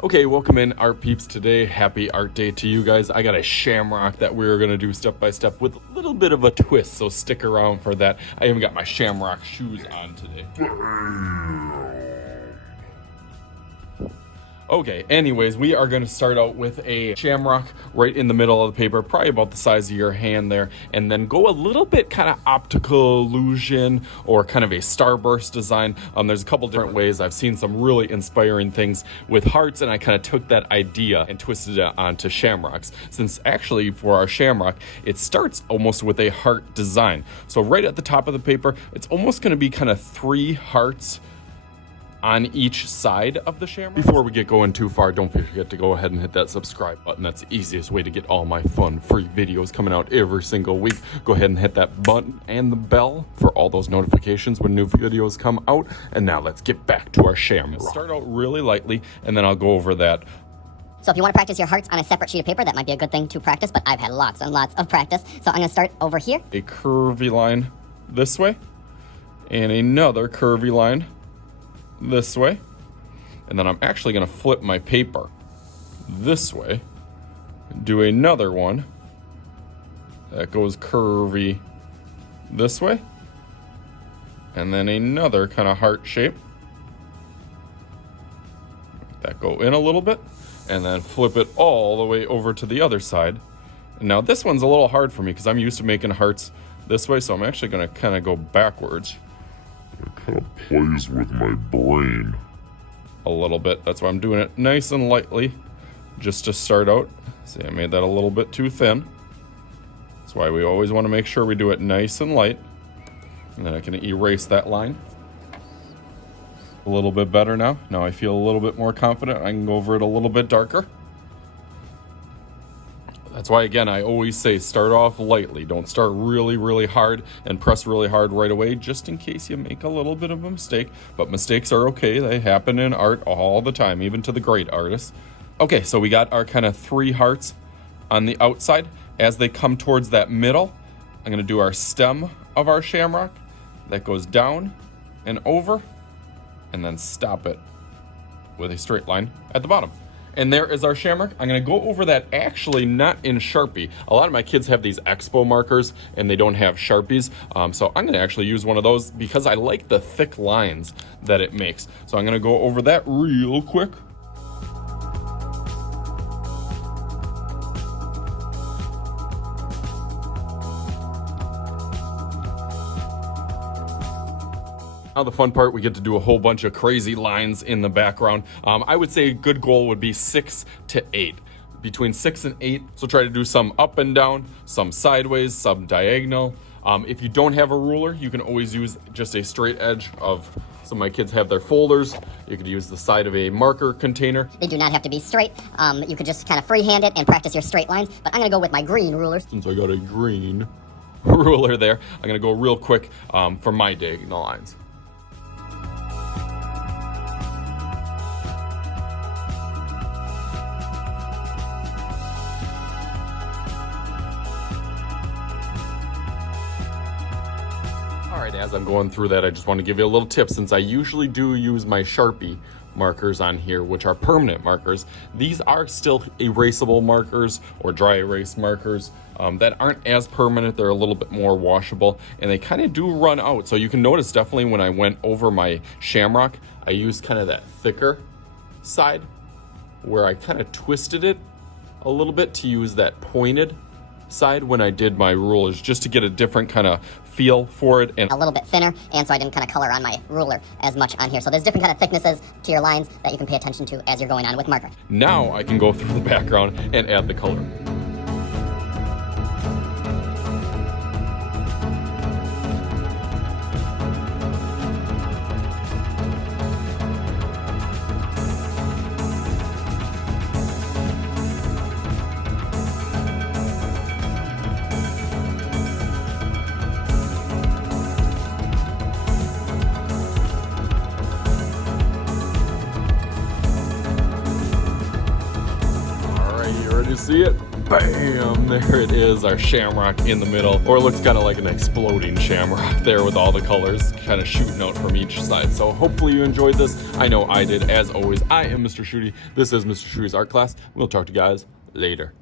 Okay, welcome in, art peeps. Today, happy art day to you guys. I got a shamrock that we're gonna do step by step with a little bit of a twist, so stick around for that. I even got my shamrock shoes on today. Okay, anyways, we are going to start out with a shamrock right in the middle of the paper, probably about the size of your hand there, and then go a little bit kind of optical illusion or kind of a starburst design. There's a couple different ways. I've seen some really inspiring things with hearts, and I kind of took that idea and twisted it onto shamrocks. Since actually for our shamrock, it starts almost with a heart design. So right at the top of the paper, it's almost going to be kind of 3 hearts on each side of the shamrock. Before we get going too far, don't forget to go ahead and hit that subscribe button. That's the easiest way to get all my fun free videos coming out every single week. Go ahead and hit that button and the bell for all those notifications when new videos come out. And now let's get back to our shamrock. Start out really lightly, and then I'll go over that. So if you want to practice your hearts on a separate sheet of paper, that might be a good thing to practice, but I've had lots and lots of practice. So I'm going to start over here. A curvy line this way, and another curvy line this way, and then I'm actually going to flip my paper this way, do another one that goes curvy this way, and then another kind of heart shape that go in a little bit, and then flip it all the way over to the other side. And now this one's a little hard for me because I'm used to making hearts this way, so I'm actually going to kind of go backwards. It kind of plays with my brain a little bit. That's why I'm doing it nice and lightly, just to start out. See, I made that a little bit too thin. That's why we always want to make sure we do it nice and light. And then I can erase that line. A little bit better now. Now I feel a little bit more confident. I can go over it a little bit darker. That's why, again, I always say start off lightly. Don't start really, really hard and press really hard right away, just in case you make a little bit of a mistake. But mistakes are okay. They happen in art all the time, even to the great artists. Okay, so we got our kind of 3 hearts on the outside. As they come towards that middle, I'm going to do our stem of our shamrock. That goes down and over, and then stop it with a straight line at the bottom. And there is our shamrock. I'm going to go over that actually not in Sharpie. A lot of my kids have these Expo markers and they don't have Sharpies. So I'm going to actually use one of those because I like the thick lines that it makes. So I'm going to go over that real quick. Now the fun part, we get to do a whole bunch of crazy lines in the background. I would say a good goal would be 6 to 8. Between 6 and 8, so try to do some up and down, some sideways, some diagonal. If you don't have a ruler, you can always use just a straight edge of, some of my kids have their folders. You could use the side of a marker container. They do not have to be straight. You could just kind of freehand it and practice your straight lines, but I'm going to go with my green rulers. Since I got a green ruler there, I'm going to go real quick for my diagonal lines. All right, as I'm going through that, I just want to give you a little tip. Since I usually do use my Sharpie markers on here, which are permanent markers, these are still erasable markers or dry erase markers that aren't as permanent. They're a little bit more washable, and they kind of do run out. So you can notice definitely when I went over my shamrock, I used kind of that thicker side where I kind of twisted it a little bit to use that pointed side when I did my rulers, just to get a different kind of feel for it. And A little bit thinner, and so I didn't kind of color on my ruler as much on here. So there's different kind of thicknesses to your lines that you can pay attention to as you're going on with marker. now I can go through the background and add the color. see it? Bam! There it is, our shamrock in the middle. Or it looks kind of like an exploding shamrock there with all the colors kind of shooting out from each side. So hopefully you enjoyed this. I know I did. As always, I am Mr. Shooty. This is Mr. Shooty's art class. We'll talk to you guys later.